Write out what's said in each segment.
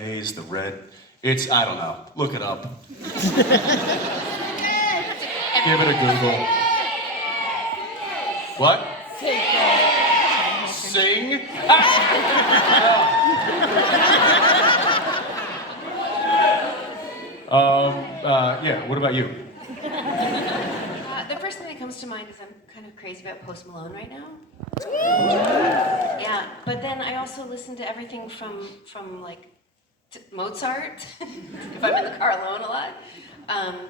Haze, the red. It's, I don't know. Look it up. Give it a Google. What? Sing? Yeah, what about you? The first thing that comes to mind is I'm kind of crazy about Post Malone right now. Yeah, but then I also listen to everything from like Mozart, if I'm in the car alone a lot,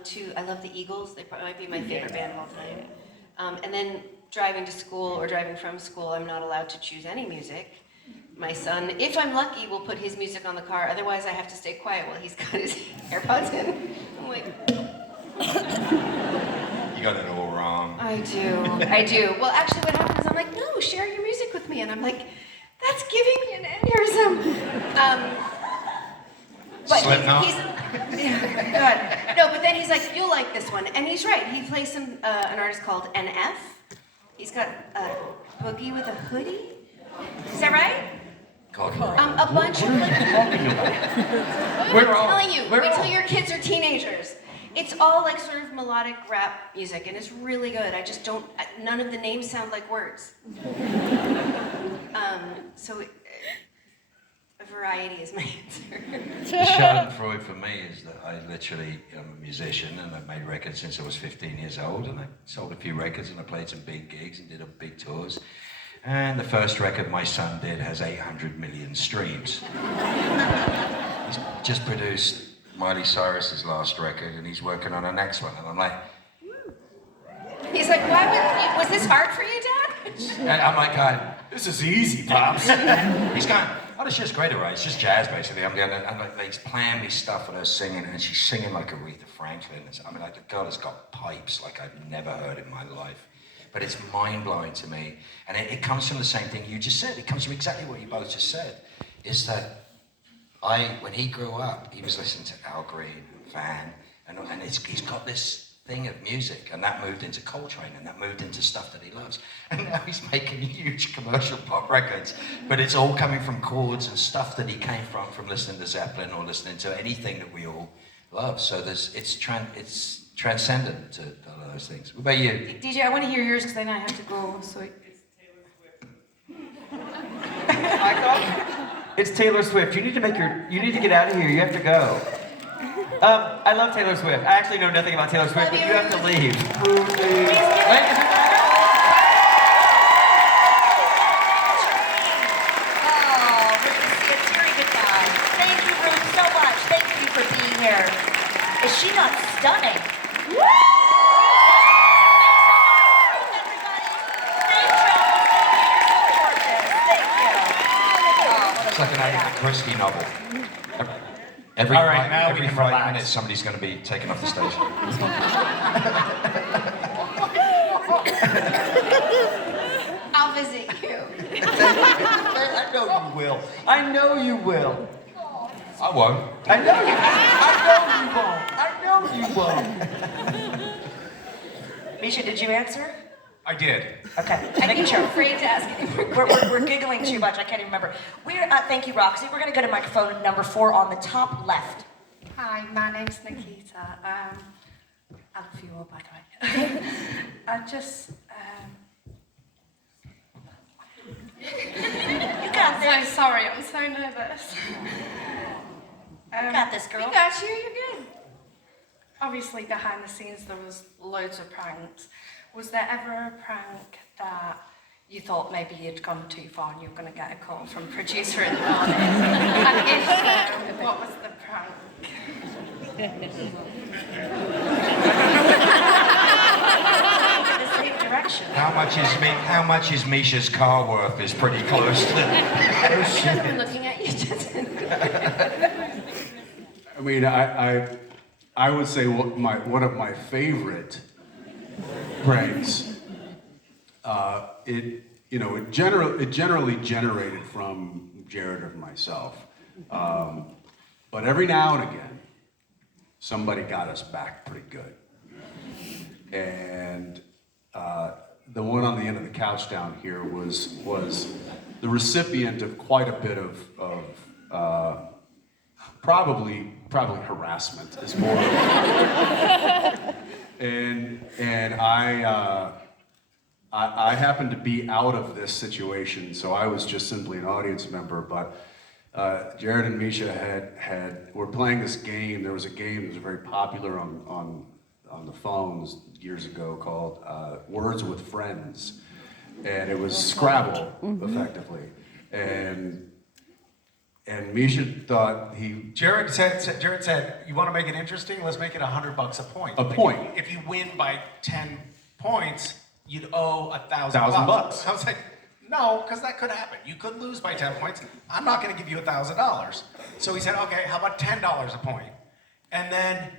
to I love the Eagles. They probably might be my favorite band of all time. And then driving to school or driving from school, I'm not allowed to choose any music. My son, if I'm lucky, will put his music on the car. Otherwise, I have to stay quiet while he's got his AirPods in. I'm like, You got it all wrong. I do. Well, actually, what happens? I'm like, no, share your music with me, and I'm like, that's giving me an aneurysm. But Slipknot? God. No, but then he's like, you'll like this one, and he's right. He plays an artist called NF. He's got a boogie with a hoodie. Is that right? A bunch of like. I'm telling you, wait till your kids are teenagers. It's all like sort of melodic rap music, and it's really good. I just don't. None of the names sound like words. So a variety is my answer. The Schadenfreude for me is that I literally am a musician and I've made records since I was 15 years old, and I sold a few records and I played some big gigs and did big tours. And the first record my son did has 800 million streams. He's just produced Miley Cyrus's last record and he's working on the next one, and I'm like, He's like, was this hard for you, Dad? and I'm like, God, This is easy, Pops. he's going, oh, it's just great, right? It's just jazz, basically. I'm like, he's playing me stuff and her singing, and she's singing like Aretha Franklin. I mean, like, the girl has got pipes like I've never heard in my life. But it's mind-blowing to me. And it comes from the same thing you just said. It comes from exactly what you both just said. Is that when he grew up, he was listening to Al Green, Van, and he's got this thing of music, and that moved into Coltrane, and that moved into stuff that he loves. And now he's making huge commercial pop records, but it's all coming from chords and stuff that he came from listening to Zeppelin or listening to anything that we all love. So it's transcendent to a lot of those things. What about you? DJ, I want to hear yours because then I have to go. So. It's Taylor Swift. You need to get out of here. You have to go. I love Taylor Swift. I actually know nothing about Taylor Swift, but you have to leave. Thank you, Ruth, so much. Thank you for being here. Is she not stunning? It's like an Agatha Christie novel. Every All right, now we every can 5 relax. minutes, somebody's going to be taken off the stage. I'll visit you. I know you will. I know you will. I won't. I know you won't. Misha, did you answer? I did. Okay, I making think I'm sure. afraid to ask any more We're giggling too much. I can't even remember. Thank you, Roxy. We're going to go to microphone number 4 on the top left. Hi, my name's Nikita. I love you all, by the way. I just, You got I'm this. so sorry, I'm so nervous. You got this, girl. We got you. You're good. Obviously, behind the scenes, there was loads of pranks. Was there ever a prank that you thought maybe you'd gone too far and you were going to get a call from producer in the morning? And if so, what was the prank? The same direction. How much is Misha's car worth is pretty close to She has been looking at you, Justin. I mean, I would say one of my favorite pranks. It generally generated from Jared or myself, but every now and again, somebody got us back pretty good. And the one on the end of the couch down here was the recipient of quite a bit of probably harassment is more. and I happened to be out of this situation, so I was just simply an audience member. But Jared and Misha were playing this game. There was a game that was very popular on the phones years ago called Words with Friends, and it was Scrabble, effectively. And Misha thought Jared said, you want to make it interesting? Let's make it $100 a point. A point. If you win by 10 points, you'd owe $1,000. $1,000. I was like, no, because that could happen. You could lose by 10 points. I'm not going to give you $1,000. So he said, okay, how about $10 a point? And then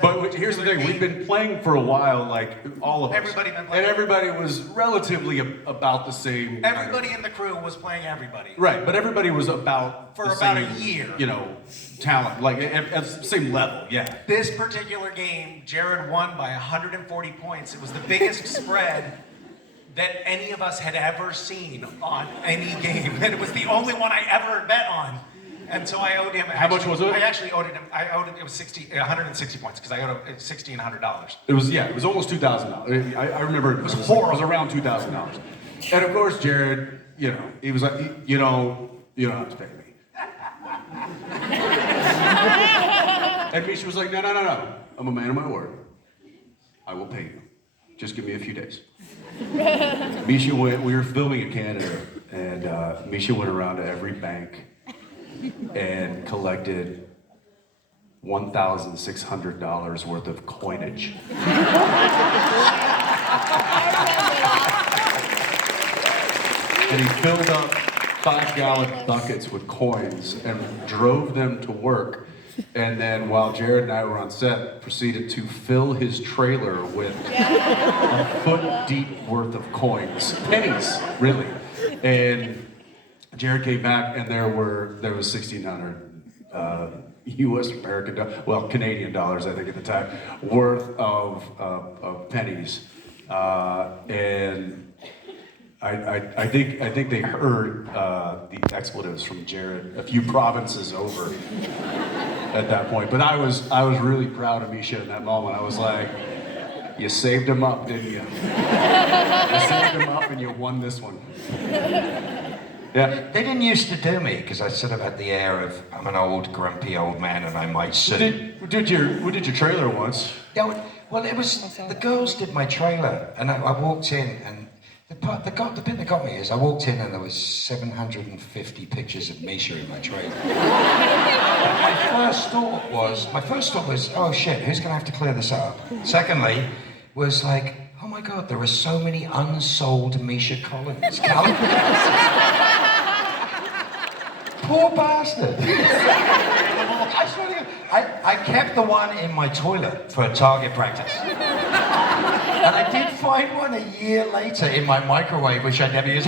But here's the thing, we've been playing for a while, like all of us. Everybody been playing. And everybody was relatively about the same. Everybody in the crew was playing everybody. Right, but everybody was about For the about same, a year. Talent, like at the same level, yeah. This particular game, Jared won by 140 points. It was the biggest spread that any of us had ever seen on any game. And it was the only one I ever bet on. And so I owed him. How much was it? I actually owed him. It was 160 points because I owed him $1,600. It was almost $2,000. I remember it was horrible. It was around $2,000. And of course, Jared, he was like, you don't have to pay me. And Misha was like, no. I'm a man of my word. I will pay you. Just give me a few days. Misha we were filming in Canada, and Misha went around to every bank and collected $1,600 worth of coinage. And he filled up 5-gallon buckets with coins and drove them to work. And then while Jared and I were on set, proceeded to fill his trailer with a foot deep worth of coins. Pennies, really. And Jared came back and there was 1,600 Canadian dollars, I think at the time, worth of pennies. And I think they heard the expletives from Jared a few provinces over at that point. But I was really proud of Misha in that moment. I was like, you saved him up, didn't you? You saved him up and you won this one. Yeah. They didn't used to do me because I sort of had the air of I'm an old, grumpy old man, and I might sit. We did your trailer once. Yeah, well, it was the girls did my trailer, and I walked in, and the bit that got me is I walked in and there was 750 pictures of Misha in my trailer. my first thought was, oh shit, who's gonna have to clear this up? Secondly, was like, oh my god, there are so many unsold Misha Collins calendars. Poor bastard. I swear to God, I kept the one in my toilet for target practice. And I did find one a year later in my microwave, which I never used.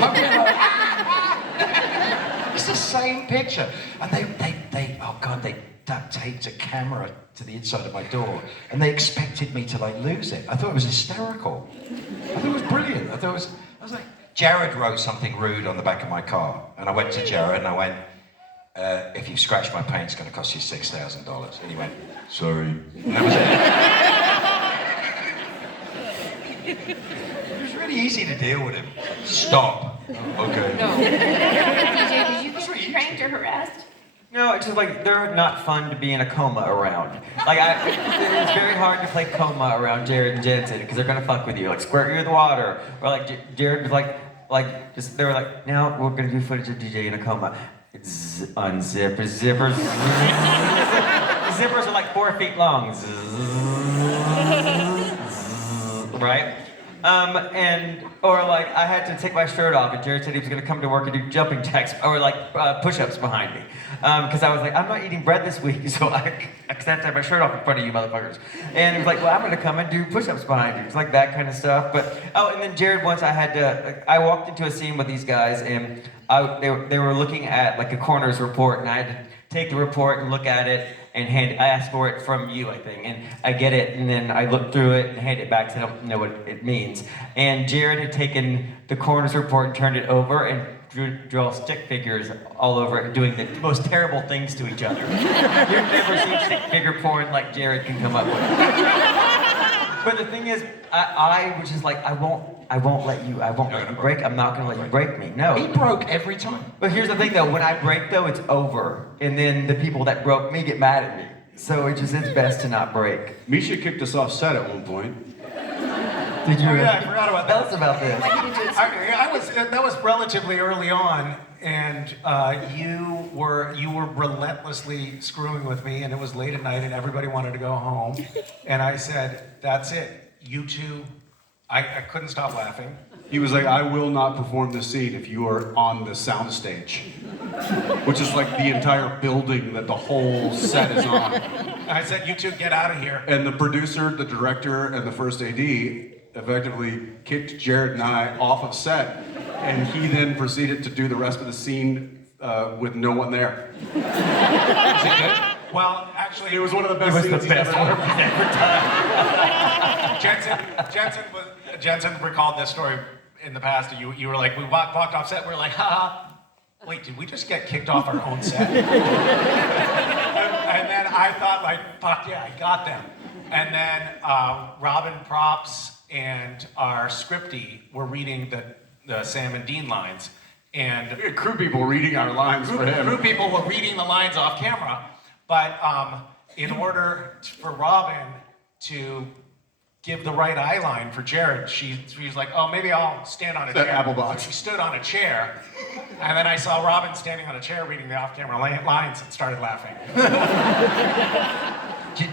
It's the same picture. And they duct taped a camera to the inside of my door, and they expected me to lose it. I thought it was hysterical. I thought it was brilliant. I was like, Jared wrote something rude on the back of my car, and I went to Jared and I went, if you scratch my paint, it's going to cost you $6,000. And he went, sorry. And that was it. It was really easy to deal with him. Stop. Okay. No. DJ, did you get pranked or harassed? No, it's just they're not fun to be in a coma around. It's very hard to play coma around Jared and Jensen because they're gonna fuck with you, squirt you with water, or Jared was they were like, now we're gonna do footage of DJ in a coma. Unzip, zippers. Zippers are 4 feet long. Right? I had to take my shirt off, and Jared said he was going to come to work and do jumping jacks or push-ups behind me, because I was like, I'm not eating bread this week, so I have to have my shirt off in front of you motherfuckers. And he was like, well, I'm going to come and do push-ups behind you. It's that kind of stuff. But and then Jared once I walked into a scene with these guys, and they were looking at a coroner's report, and I had to take the report and look at it. And I asked for it from you, I think, and I get it, and then I look through it and hand it back to them, know what it means. And Jared had taken the coroner's report and turned it over, and draw stick figures all over, doing the most terrible things to each other. You've never seen stick figure porn like Jared can come up with. But the thing is, I was just like, I won't let you break. I'm not gonna let you break me. No. He broke every time. But here's the thing though, when I break though, it's over. And then the people that broke me get mad at me. So it's best to not break. Misha kicked us off set at one point. Did you? Oh, yeah, I forgot about Tell that. us about this. Why you didn't do it sooner? That was relatively early on, and you were relentlessly screwing with me, and it was late at night, and everybody wanted to go home, and I said, "That's it, you two." I couldn't stop laughing. He was like, I will not perform this scene if you are on the soundstage. Which is like the entire building that the whole set is on. And I said, "You two, get out of here." And the producer, the director, and the first AD effectively kicked Jared and I off of set. And he then proceeded to do the rest of the scene with no one there. Well, actually, It was one of the best It was scenes the he's best ever work done. he's ever done. Jensen recalled this story in the past. You were like, we walked off set. We were like, haha. Wait, did we just get kicked off our own set? And then I thought, like, fuck yeah, I got them. And then Robin Props and our scripty were reading the Sam and Dean lines. And We had crew people reading our lines for him. crew people were reading the lines off camera, but in order for Robin to give the right eye line for Jared, she was like, "Oh, maybe I'll stand on a That chair." apple box. She stood on a chair, and then I saw Robin standing on a chair reading the off-camera lines and started laughing.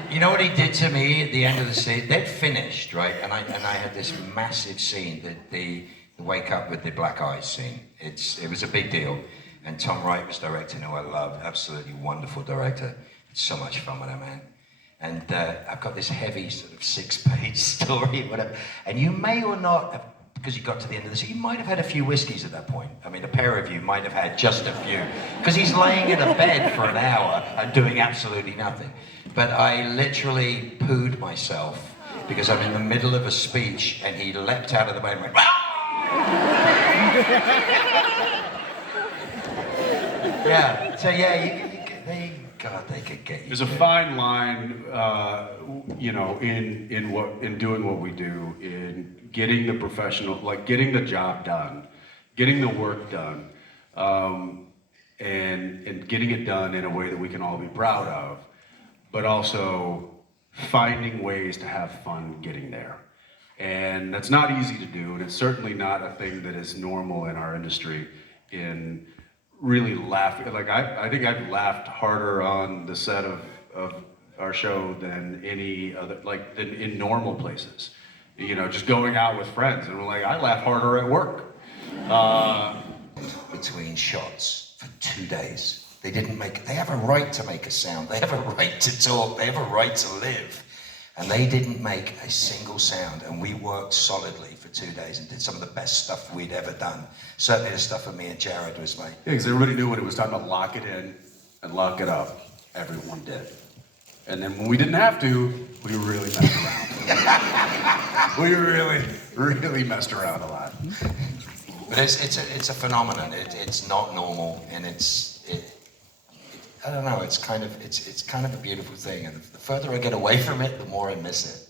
You know what he did to me at the end of the scene? They'd finished, right? And I had this massive scene, the wake up with the black eyes scene. It was a big deal. And Tom Wright was directing, who I love, absolutely wonderful director. It's so much fun with that man. And I've got this heavy sort of 6-page story, whatever. And you may or not have, because you got to the end of the scene, you might have had a few whiskeys at that point. I mean, a pair of you might have had just a few. Because he's laying in a bed for an hour and doing absolutely nothing. But I literally pooed myself because I'm in the middle of a speech and he leapt out of the bed and went, "Ah!" Yeah, so yeah, God, they could get you. There's a fine line, in doing what we do, in getting the professional, like getting the job done, getting the work done, and getting it done in a way that we can all be proud of, but also finding ways to have fun getting there. And that's not easy to do, and it's certainly not a thing that is normal in our industry. In really laughing, like I think I've laughed harder on the set of our show than any other, like than in normal places. You know, just going out with friends, and we're like, I laugh harder at work. Between shots for 2 days. They have a right to make a sound. They have a right to talk. They have a right to live. And they didn't make a single sound. And we worked solidly for 2 days and did some of the best stuff we'd ever done. Certainly the stuff with me and Jared was like, Yeah, because everybody knew when it was time to lock it in and lock it up. Everyone did. And then when we didn't have to, we really messed around. We really messed around a lot. but it's a phenomenon. It's not normal, and I don't know. It's kind of a beautiful thing. And the further I get away from it, the more I miss it.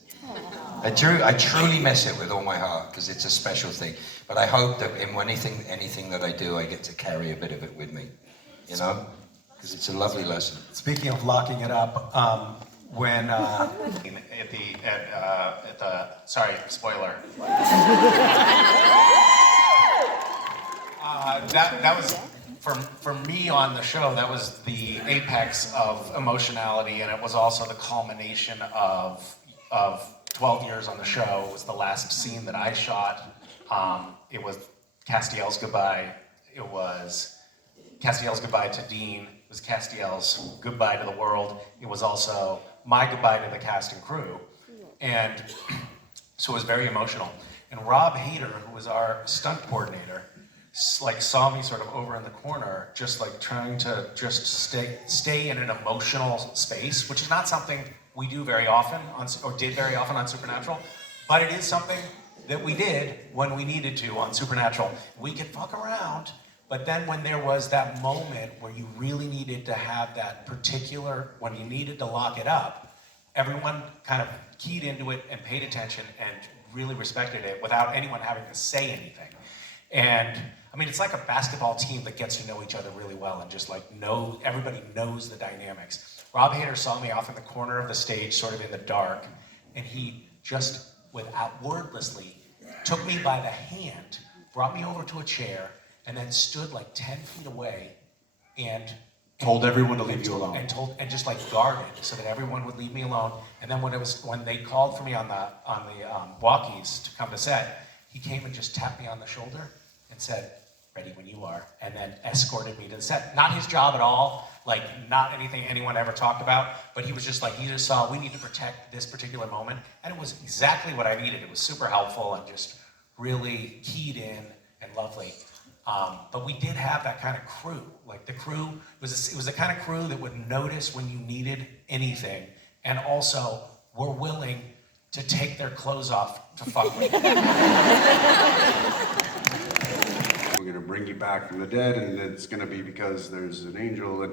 I truly miss it with all my heart because it's a special thing. But I hope that in anything that I do, I get to carry a bit of it with me. You know, because it's a lovely lesson. Speaking of locking it up, when sorry, spoiler. That was for me on the show. That was the apex of emotionality, and it was also the culmination of 12 years on the show. It was the last scene that I shot. It was Castiel's goodbye. It was Castiel's goodbye to Dean. It was Castiel's goodbye to the world. It was also my goodbye to the cast and crew. And so it was very emotional. And Rob Hader, who was our stunt coordinator, like saw me sort of over in the corner, just like trying to just stay in an emotional space, which is not something we do very often did very often on Supernatural, but it is something that we did when we needed to on Supernatural. We could fuck around But then when there was that moment where you really needed to have that particular, when you needed to lock it up, everyone kind of keyed into it and paid attention and really respected it without anyone having to say anything. And I mean, it's like a basketball team that gets to know each other really well and just like everybody knows the dynamics. Rob Hader saw me off in the corner of the stage, sort of in the dark, and he just, wordlessly, took me by the hand, brought me over to a chair, and then stood like 10 feet away and Told everyone to leave you alone. and just like guarded so that everyone would leave me alone. And then when they called for me on the walkies to come to set, he came and just tapped me on the shoulder and said, "Ready when you are," and then escorted me to the set. Not his job at all, like not anything anyone ever talked about, but he was just like, he just saw we need to protect this particular moment, and it was exactly what I needed. It was super helpful and just really keyed in and lovely. But we did have that kind of crew. Like the crew it was the kind of crew that would notice when you needed anything, and also were willing to take their clothes off to fuck with you. We're gonna bring you back from the dead, and it's gonna be because there's an angel,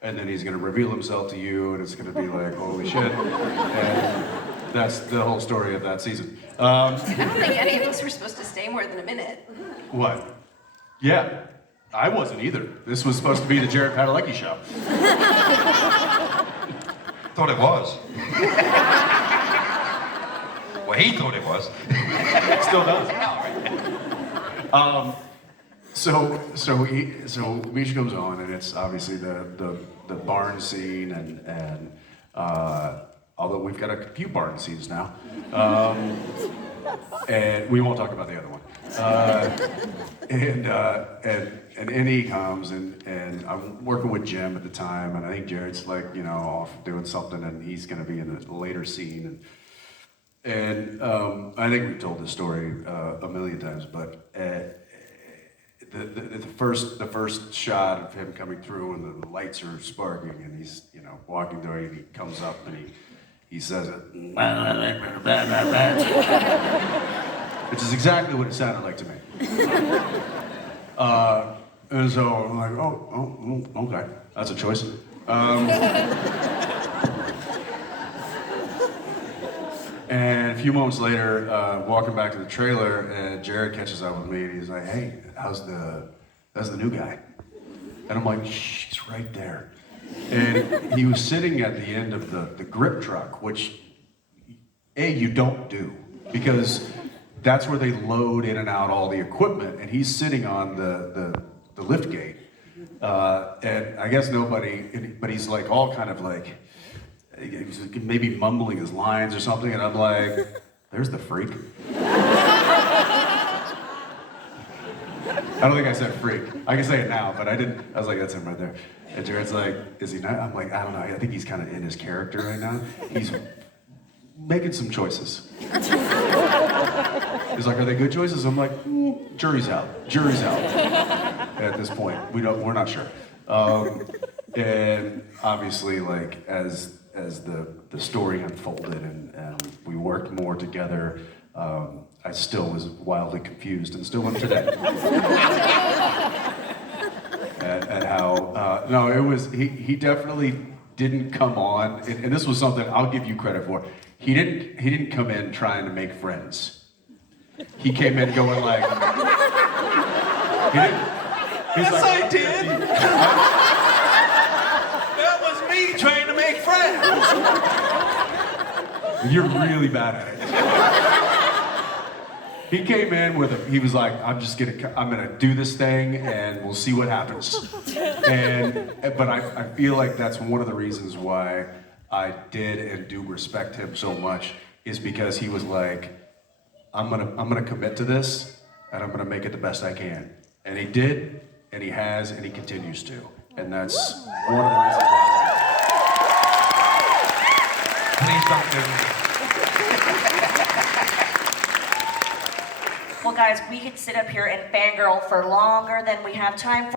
and then he's gonna reveal himself to you, and it's gonna be like, holy shit. And that's the whole story of that season. I don't think any of us were supposed to stay more than a minute. What? Yeah, I wasn't either. This was supposed to be the Jared Padalecki show. Thought it was. Well, he thought it was. Still does. So Misha comes on, and it's obviously the barn scene, and although we've got a few barn scenes now, and we won't talk about the other one. And in he comes, and I'm working with Jim at the time, and I think Jared's like, off doing something, and he's gonna be in a later scene, and I think we've told this story a million times, but the first shot of him coming through, and the lights are sparking, and he's walking through, and he comes up, and he says it, which is exactly what it sounded like to me. And so I'm like, oh, okay, that's a choice. And a few moments later, walking back to the trailer, and Jared catches up with me, and he's like, "Hey, how's the new guy?" And I'm like, "Shh, he's right there." And he was sitting at the end of the grip truck, which you don't do, because that's where they load in and out all the equipment, and he's sitting on the lift gate. And I guess nobody, but he's like all kind of like, he's maybe mumbling his lines or something, and I'm like, "There's the freak." I don't think I said freak. I can say it now, but I didn't. I was like, "That's him right there." And Jared's like, "Is he not?" I'm like, "I don't know. I think he's kind of in his character right now. He's making some choices." He's like, "Are they good choices?" I'm like, "Jury's out. Jury's out." At this point, we're not sure. And obviously, like as the story unfolded and we worked more together, I still was wildly confused, and still am today. at how no, it was he definitely didn't come on, and this was something I'll give you credit for. He didn't come in trying to make friends. He came in going like, he didn't. He's Yes, like, I did. That was me trying to make friends. You're really bad at it. He came in he was like, I'm gonna do this thing, and we'll see what happens. But I feel like that's one of the reasons why I did and do respect him so much, is because he was like, I'm gonna commit to this, and I'm gonna make it the best I can. And he did, and he has, and he continues to. And that's one of the reasons why I Please don't do me. Well, guys, we could sit up here and fangirl for longer than we have time for.